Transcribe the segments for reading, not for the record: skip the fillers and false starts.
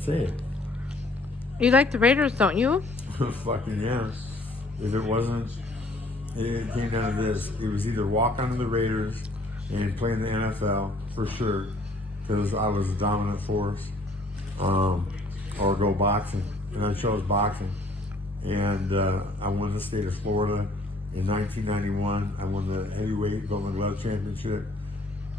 Say it. You like the Raiders, don't you? Fucking yeah. If it wasn't, it came down to this. It was either walk onto the Raiders and play in the NFL for sure, because I was a dominant force, or go boxing. And I chose boxing. And I won the state of Florida in 1991. I won the heavyweight Golden Glove Championship.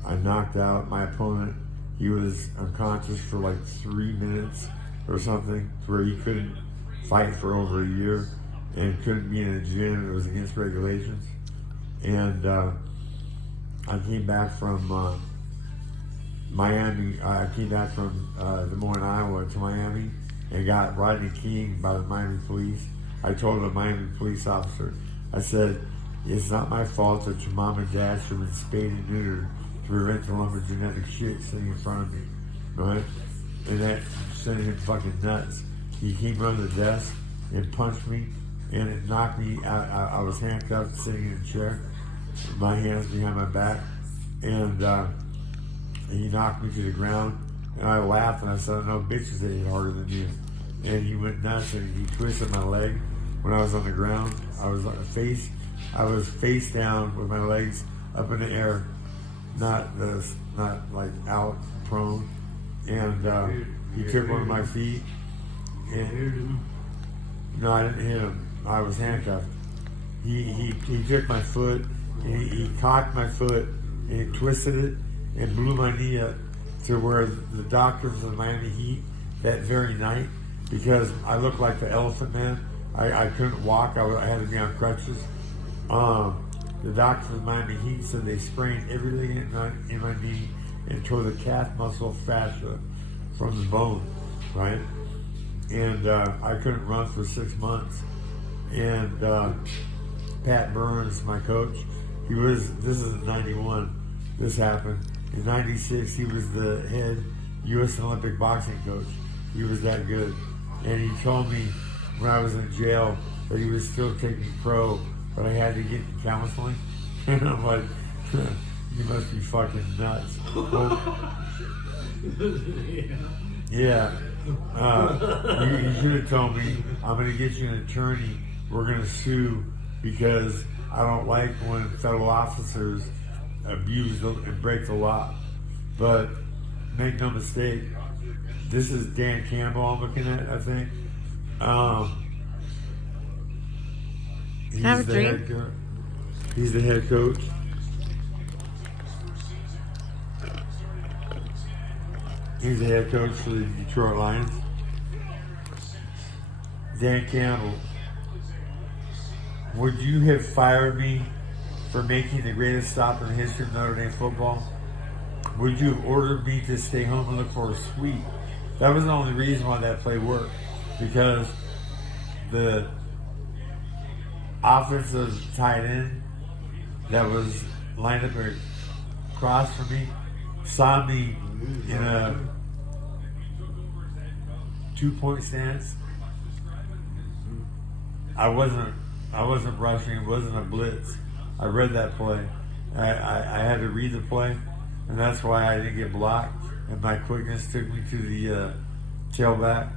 I knocked out my opponent. He was unconscious for like 3 minutes or something, to where he couldn't fight for over a year and couldn't be in a gym. It was against regulations. And I came back from Miami. I came back from Des Moines, Iowa to Miami and got Rodney King by the Miami police. I told the Miami police officer, I said, it's not my fault that your mom and dad should have been spayed and neutered to prevent the lumberjanetic shit sitting in front of me, right? And that sent him fucking nuts. He came under the desk and punched me, and it knocked me out. I was handcuffed, sitting in a chair, my hands behind my back, and he knocked me to the ground. And I laughed and I said, no bitches that hit harder than you. And he went nuts and he twisted my leg when I was on the ground. I was face down with my legs up in the air, not like out prone. And he took one of my feet. And, no, I didn't hit him. I was handcuffed. He took my foot and he cocked my foot and he twisted it and blew my knee up to where the doctors of the Miami Heat that very night, because I looked like the Elephant Man. I couldn't walk. I had to be on crutches. The doctors of the Miami Heat said they sprained everything in my knee and tore the calf muscle fascia from the bone, right? And I couldn't run for 6 months. And Pat Burns, my coach, this is in 91, this happened. In 96, he was the head U.S. Olympic boxing coach. He was that good. And he told me when I was in jail that he was still taking pro, but I had to get counseling. And I'm like, you must be fucking nuts. Well, yeah. You should have told me, I'm going to get you an attorney. We're going to sue because I don't like when federal officers abuse and break the law. But make no mistake, this is Dan Campbell I'm looking at, I think. Have a drink. He's the head coach. He's the head coach for the Detroit Lions. Dan Campbell. Would you have fired me for making the greatest stop in the history of Notre Dame football? Would you have ordered me to stay home and look for a suite? That was the only reason why that play worked. Because the offensive tight end that was lined up across from me saw me in a 2-point stance. I wasn't rushing. It wasn't a blitz. I read that play. I had to read the play, and that's why I didn't get blocked. And my quickness took me to the tailback,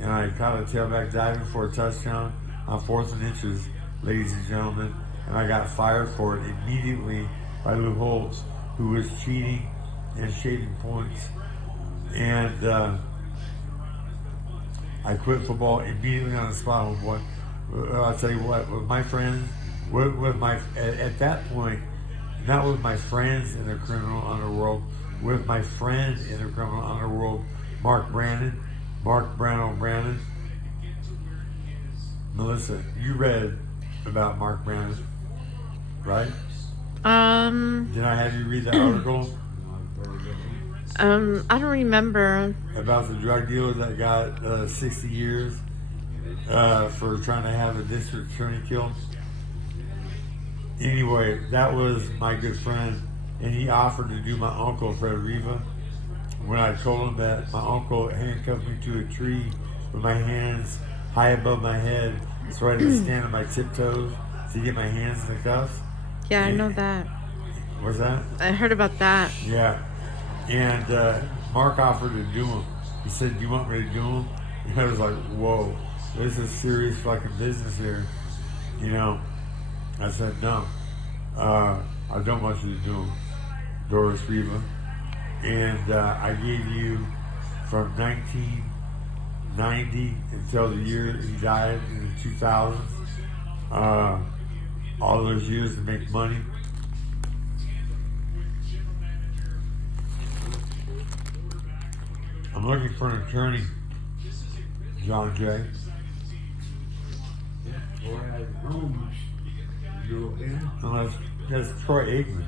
and I caught a tailback diving for a touchdown on 4th and inches, ladies and gentlemen. And I got fired for it immediately by Lou Holtz, who was cheating and shaving points. And I quit football immediately on the spot, homeboy. I'll tell you what, with my friends, at that point, not with my friends in the criminal underworld, with my friend in the criminal underworld, Mark Brandon. Melissa, you read about Mark Brandon, right? Did I have you read the article? I don't remember. About the drug dealer that got 60 years for trying to have a district attorney killed. Anyway, that was my good friend, and he offered to do my uncle, Fred Riva. When I told him that my uncle handcuffed me to a tree with my hands high above my head so I didn't stand on my tiptoes to get my hands in the cuffs. Yeah, I know that. What's that? I heard about that. Yeah. And Mark offered to do him. He said, "Do you want me to do them?" And I was like, "Whoa, this is serious fucking business here." You know, I said, "No, I don't want you to do them, Doris Riva." And I gave you from 1990 until the year he died in the 2000s, all those years to make money. I'm looking for an attorney, John Jay. Unless that's Troy Aikman.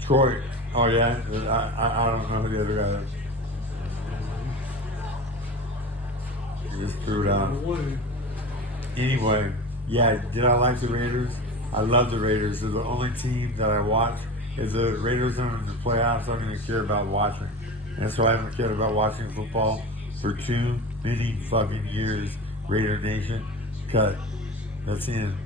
Troy. Oh yeah, I don't know who the other guy is. You just threw it out. Anyway, yeah, did I like the Raiders? I love the Raiders. They're the only team that I watch. If the Raiders aren't in the playoffs, I don't even care about watching. And so I haven't cared about watching football for too many fucking years. Raider Nation, cut. That's in.